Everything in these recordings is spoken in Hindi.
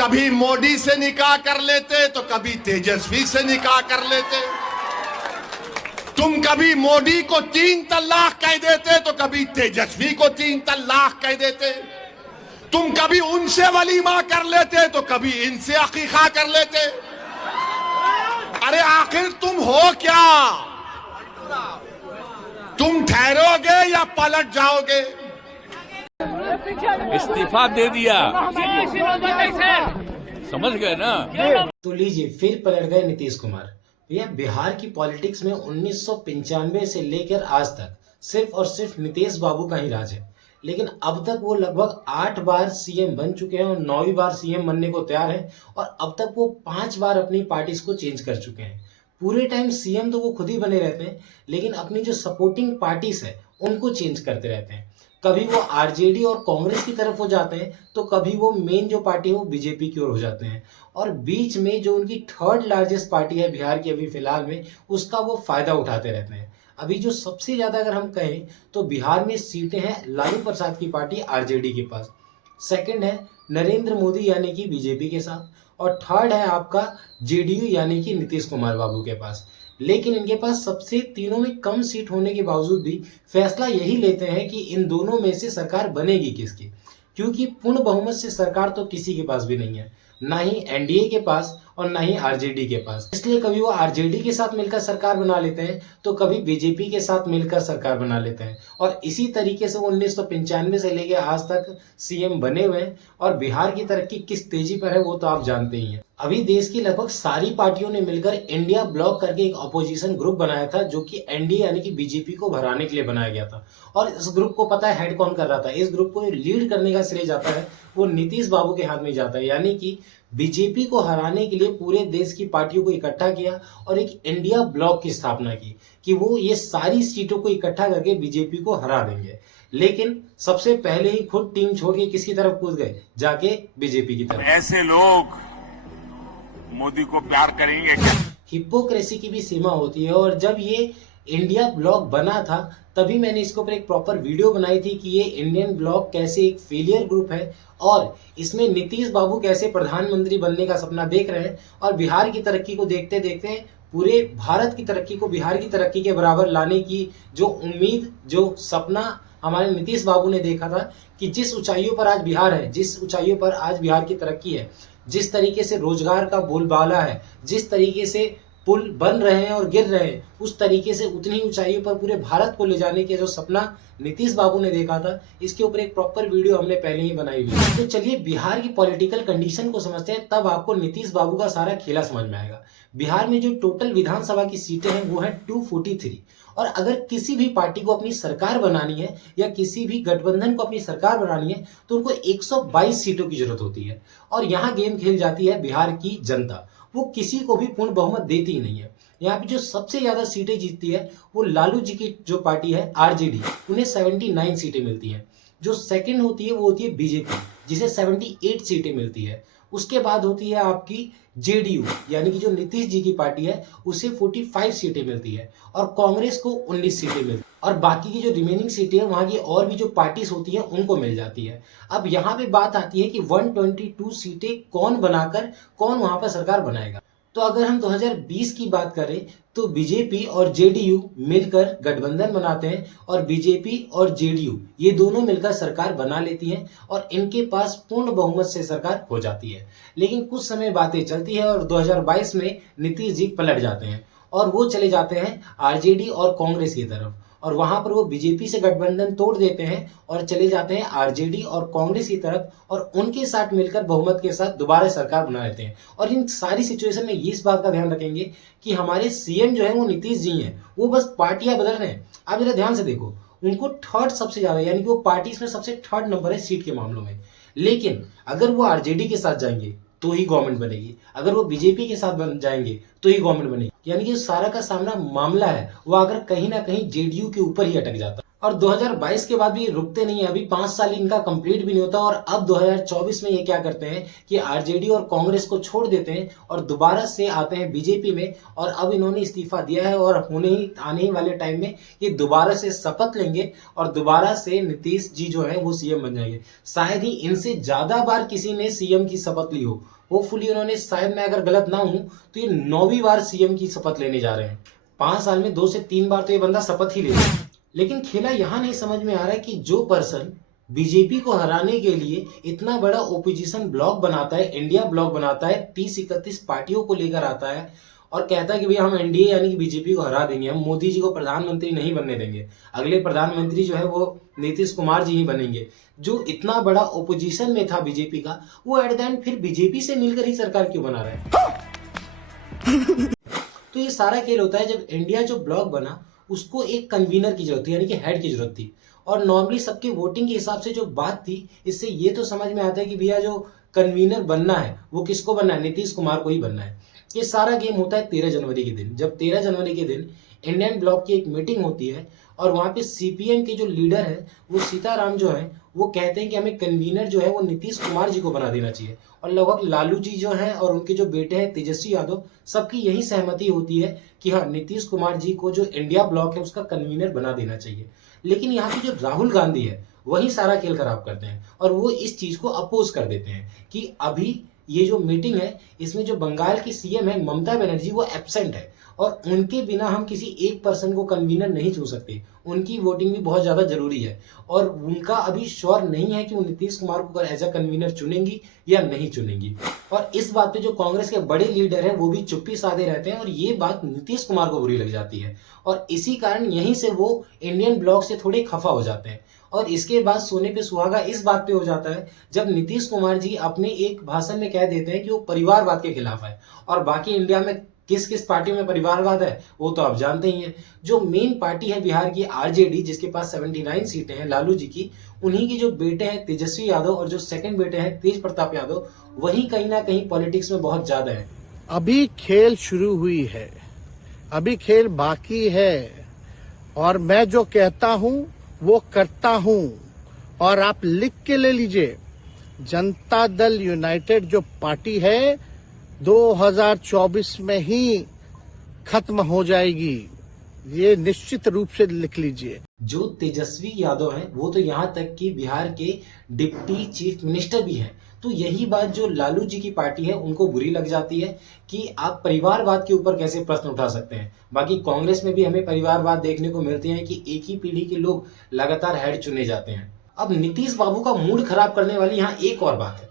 कभी मोदी से निकाह कर लेते तो कभी तेजस्वी से निकाह कर लेते। तुम कभी मोदी को 3 तलाक कह देते तो कभी तेजस्वी को 3 तलाक कह देते। तुम कभी उनसे वलीमा कर लेते तो कभी इनसे अकीका कर लेते। अरे आखिर तुम हो क्या? तुम ठहरोगे या पलट जाओगे? इस्तीफा दे दिया, समझ गए ना। तो लीजिए, फिर पलट गए नीतीश कुमार। भैया, बिहार की पॉलिटिक्स में 1995 से लेकर आज तक सिर्फ और सिर्फ नीतीश बाबू का ही राज है। लेकिन अब तक वो लगभग 8 बार सीएम बन चुके हैं और 9वीं बार सीएम बनने को तैयार हैं। और अब तक वो 5 बार अपनी पार्टीज को चेंज कर चुके हैं। पूरे टाइम सीएम तो वो खुद ही बने रहते हैं, लेकिन अपनी जो सपोर्टिंग पार्टीज है उनको चेंज करते रहते हैं। कभी वो आरजेडी और कांग्रेस की तरफ हो जाते हैं, तो कभी वो मेन जो पार्टी है वो बीजेपी की ओर हो जाते हैं। और बीच में जो उनकी 3rd लार्जेस्ट पार्टी है बिहार की अभी फिलहाल में, उसका वो फायदा उठाते रहते हैं। अभी जो सबसे ज्यादा अगर हम कहें तो बिहार में सीटें हैं लालू प्रसाद की पार्टी आरजेडी के पास, सेकंड है नरेंद्र मोदी यानी कि बीजेपी के साथ, और थर्ड है आपका जेडीयू यानी कि नीतीश कुमार बाबू के पास। लेकिन इनके पास सबसे तीनों में कम सीट होने के बावजूद भी फैसला यही लेते हैं कि इन दोनों में से सरकार बनेगी किसकी, क्योंकि पूर्ण बहुमत से सरकार तो किसी के पास भी नहीं है, ना ही एनडीए के पास और ना ही आरजेडी के पास। इसलिए कभी वो आरजेडी के साथ मिलकर सरकार बना लेते हैं तो कभी बीजेपी के साथ मिलकर सरकार बना लेते हैं। और इसी तरीके से वो 1995 से लेकर आज तक सीएम बने हुए हैं। और बिहार की तरक्की किस तेजी पर है वो तो आप जानते ही हैं। अभी देश की लगभग सारी पार्टियों ने मिलकर इंडिया ब्लॉक करके एक अपोजिशन ग्रुप बनाया था, जो कि एनडीए यानी कि बीजेपी को हराने के लिए बनाया गया था। और इस ग्रुप को पता है हेड कौन कर रहा था? इस ग्रुप को लीड करने का श्रेय जाता है वो नीतीश बाबू के हाथ में जाता है। यानी कि बीजेपी को हराने के लिए पूरे देश की पार्टियों को इकट्ठा किया और एक इंडिया ब्लॉक की स्थापना की कि वो ये सारी सीटों को इकट्ठा करके बीजेपी को हरा देंगे। लेकिन सबसे पहले ही खुद टीम छोड़ के किसकी तरफ कूद गए? जाके बीजेपी की तरफ। ऐसे लोग मोदी को प्यार करेंगे क्या? हिपोक्रेसी की भी सीमा होती है। और जब ये इंडिया ब्लॉक बना था तभी मैंने इसके ऊपर एक प्रॉपर वीडियो बनाई थी कि ये इंडियन ब्लॉक कैसे एक फेलियर ग्रुप है और इसमें नीतीश बाबू कैसे प्रधानमंत्री बनने का सपना देख रहे हैं। और बिहार की तरक्की को देखते देखते पूरे भारत की तरक्की को बिहार की तरक्की के बराबर लाने की जो उम्मीद, जो सपना हमारे नीतीश बाबू ने देखा था कि जिस ऊंचाइयों पर आज बिहार है, जिस ऊंचाइयों पर आज बिहार की तरक्की है, जिस तरीके से रोजगार का बोलबाला है, जिस तरीके से पुल बन रहे हैं और गिर रहे हैं, उस तरीके से उतनी ऊंचाइयों पर पूरे भारत को ले जाने के जो सपना नीतीश बाबू ने देखा था, इसके ऊपर एक प्रॉपर वीडियो हमने पहले ही बनाई हुई है। तो चलिए बिहार की पॉलिटिकल कंडीशन को समझते हैं, तब आपको नीतीश बाबू का सारा खेला समझ में आएगा। बिहार में जो टोटल विधानसभा की सीटें हैं वो है 243। और अगर किसी भी पार्टी को अपनी सरकार बनानी है या किसी भी गठबंधन को अपनी सरकार बनानी है तो उनको 122 सीटों की जरूरत होती है। और यहाँ गेम खेल जाती है बिहार की जनता, वो किसी को भी पूर्ण बहुमत देती ही नहीं है। यहाँ पे जो सबसे ज्यादा सीटें जीतती है वो लालू जी की जो पार्टी है आरजेडी, उन्हें 79 सीटें मिलती हैं। जो सेकंड होती है वो होती है बीजेपी, जिसे 78 सीटें मिलती है। उसके बाद होती है आपकी जेडीयू यानी कि जो नीतीश जी की पार्टी है, उसे 45 सीटें मिलती है। और कांग्रेस को 19 सीटें मिलती है। और बाकी की जो रिमेनिंग सीटें हैं वहां की और भी जो पार्टीज होती हैं उनको मिल जाती है। अब यहाँ पे बात आती है कि 122 सीटें कौन बनाकर कौन वहां पर सरकार बनाएगा। तो अगर हम 2020 की बात करें तो बीजेपी और जेडीयू मिलकर गठबंधन बनाते हैं और बीजेपी और जेडीयू ये दोनों मिलकर सरकार बना लेती हैं और इनके पास पूर्ण बहुमत से सरकार हो जाती है। लेकिन कुछ समय बातें चलती है और 2022 में नीतीश जी पलट जाते हैं और वो चले जाते हैं आरजेडी और कांग्रेस की तरफ। और वहां पर वो बीजेपी से गठबंधन तोड़ देते हैं और चले जाते हैं आरजेडी और कांग्रेस की तरफ और उनके साथ मिलकर बहुमत के साथ दोबारा सरकार बना लेते हैं। और इन सारी सिचुएशन में इस बात का ध्यान रखेंगे कि हमारे सीएम जो है वो नीतीश जी हैं, वो बस पार्टियां बदल रहे हैं। आप जरा ध्यान से देखो, उनको 3rd सबसे ज्यादा यानी कि वो पार्टी में सबसे 3rd नंबर है सीट के मामलों में। लेकिन अगर वो आरजेडी के साथ जाएंगे तो ही गवर्नमेंट बनेगी, अगर वो बीजेपी के साथ बन जाएंगे तो ही गवर्नमेंट बनेगी। यानी कि सारा का सामना मामला है वो अगर कहीं ना कहीं जेडीयू के ऊपर ही अटक जाता। और 2022 के बाद भी ये रुकते नहीं है, अभी 5 साल इनका कंप्लीट भी नहीं होता और अब 2024 में ये क्या करते हैं कि आरजेडी और कांग्रेस को छोड़ देते हैं और दोबारा से आते हैं बीजेपी में। और अब इन्होंने इस्तीफा दिया है और आने ही वाले टाइम में ये दोबारा से शपथ लेंगे और दोबारा से नीतीश जी जो है वो सीएम बन जाएंगे। शायद ही इनसे ज्यादा बार किसी ने सीएम की शपथ ली हो। होपफुली उन्होंने, शायद मैं अगर गलत ना हूं तो ये 9वीं बार सीएम की शपथ लेने जा रहे हैं। 5 साल में 2 से 3 बार तो ये बंदा शपथ ही लेता है। लेकिन खेला यहां नहीं समझ में आ रहा है कि जो पर्सन बीजेपी को हराने के लिए इतना बड़ा ओपोजिशन ब्लॉक बनाता है, इंडिया ब्लॉक बनाता है, 30-31 पार्टियों को लेकर आता है और कहता है कि भैया हम एनडीए यानी कि बीजेपी को हरा देंगे, हम मोदी जी को प्रधानमंत्री नहीं बनने देंगे, अगले प्रधानमंत्री जो है वो नीतीश कुमार जी ही बनेंगे। जो इतना बड़ा ओपोजिशन में था बीजेपी का, वो एट द एंड फिर बीजेपी से मिलकर ही सरकार क्यों बना रहा है? तो ये सारा खेल होता है जब इंडिया जो ब्लॉक बना उसको एक कन्वीनर की जरूरत थी, यानी कि हेड की जरूरत थी। और नॉर्मली सबके वोटिंग के हिसाब से जो बात थी, इससे ये तो समझ में आता है कि भैया जो कन्वीनर बनना है वो किसको बनना है, नीतीश कुमार को ही बनना है। ये सारा गेम होता है 13 जनवरी के दिन, जब 13 जनवरी के दिन इंडियन ब्लॉक की एक मीटिंग होती है और वहां पे सीपीएम के जो लीडर है वो सीताराम जो है वो कहते हैं कि हमें कन्वीनर जो है वो नीतीश कुमार जी को बना देना चाहिए। और लगभग लालू जी जो हैं और उनके जो बेटे हैं तेजस्वी यादव, सबकी यही सहमति होती है कि हाँ, नीतीश कुमार जी को जो इंडिया ब्लॉक है उसका कन्वीनर बना देना चाहिए। लेकिन यहाँ पे जो राहुल गांधी है वही सारा खेल खराब करते हैं और वो इस चीज को अपोज कर देते हैं कि अभी ये जो मीटिंग है इसमें जो बंगाल की सीएम है ममता बनर्जी वो एब्सेंट है और उनके बिना हम किसी एक पर्सन को कन्वीनर नहीं चुन सकते, उनकी वोटिंग भी बहुत ज्यादा जरूरी है और उनका अभी श्योर नहीं है कि वो नीतीश कुमार को एज अ कन्वीनर चुनेंगी या नहीं चुनेंगी। और इस बात पे जो कांग्रेस के बड़े लीडर हैं वो भी चुप्पी साधे रहते हैं और ये बात नीतीश कुमार को बुरी लग जाती है और इसी कारण यहीं से वो इंडियन ब्लॉक से थोड़े खफा हो जाते हैं। और इसके बाद सोने पे सुहागा इस बात पे हो जाता है जब नीतीश कुमार जी अपने एक भाषण में कह देते हैं कि वो परिवारवाद के खिलाफ है और बाकी इंडिया में किस किस पार्टी में परिवारवाद है वो तो आप जानते ही हैं। जो मेन पार्टी है बिहार की आरजेडी, जिसके पास 79 सीटें हैं लालू जी की, उन्हीं के जो बेटे हैं तेजस्वी यादव और जो सेकंड बेटे हैं तेज प्रताप यादव, वही कहीं ना कहीं पॉलिटिक्स में बहुत ज्यादा है। अभी खेल शुरू हुई है, अभी खेल बाकी है और मैं जो कहता हूं वो करता हूं। और आप लिख के ले लीजिए, जनता दल यूनाइटेड जो पार्टी है 2024 में ही खत्म हो जाएगी, ये निश्चित रूप से लिख लीजिए। जो तेजस्वी यादव हैं वो तो यहाँ तक कि बिहार के डिप्टी चीफ मिनिस्टर भी हैं। तो यही बात जो लालू जी की पार्टी है उनको बुरी लग जाती है कि आप परिवारवाद के ऊपर कैसे प्रश्न उठा सकते हैं। बाकी कांग्रेस में भी हमें परिवारवाद देखने को मिलते हैं कि एक ही पीढ़ी के लोग लगातार हेड चुने जाते हैं। अब नीतीश बाबू का मूड खराब करने वाली यहाँ एक और बात है,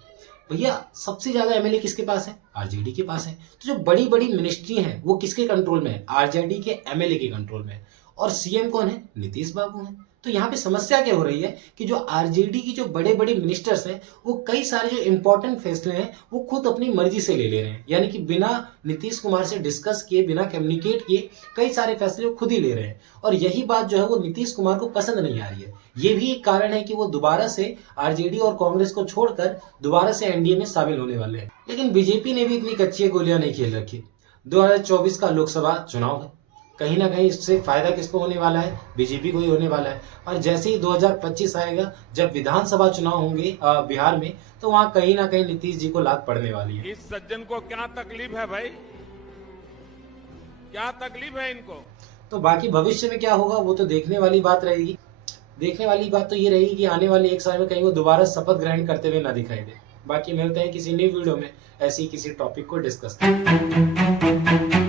भैया सबसे ज्यादा एमएलए किसके पास है, आरजेडी के पास है। तो जो बड़ी बड़ी मिनिस्ट्री हैं वो किसके कंट्रोल में है, आरजेडी के एमएलए के कंट्रोल में है और सीएम कौन है, नीतीश बाबू हैं। तो यहाँ पे समस्या क्या हो रही है कि जो आरजेडी की जो बड़े बड़े मिनिस्टर्स हैं वो कई सारे जो इंपॉर्टेंट फैसले हैं वो खुद अपनी मर्जी से ले रहे हैं, यानी कि बिना नीतीश कुमार से डिस्कस किए, बिना कम्युनिकेट किए कई सारे फैसले वो खुद ही ले रहे हैं। और यही बात जो है वो नीतीश कुमार को पसंद नहीं आ रही है। ये भी एक कारण है कि वो दोबारा से आरजेडी और कांग्रेस को छोड़कर दोबारा से एनडीए में शामिल होने वाले हैं। लेकिन बीजेपी ने भी इतनी कच्ची गोलियां नहीं खेल रखी। 2024 का लोकसभा चुनाव है, कहीं ना कहीं इससे फायदा किसको होने वाला है, बीजेपी को ही होने वाला है। और जैसे ही 2025 आएगा, जब विधानसभा चुनाव होंगे बिहार में, तो वहां कहीं ना कहीं नीतीश जी को लात पड़ने वाली है। इस सज्जन को क्या तकलीफ है भाई, क्या तकलीफ है इनको? तो बाकी भविष्य में क्या होगा वो तो देखने वाली बात रहेगी। देखने वाली बात तो ये रहेगी कि आने वाले 1 साल में कहीं वो दोबारा शपथ ग्रहण करते हुए ना दिखाई दे। बाकी मिलते हैं किसी नई वीडियो में ऐसी किसी टॉपिक को डिस्कस करते हैं।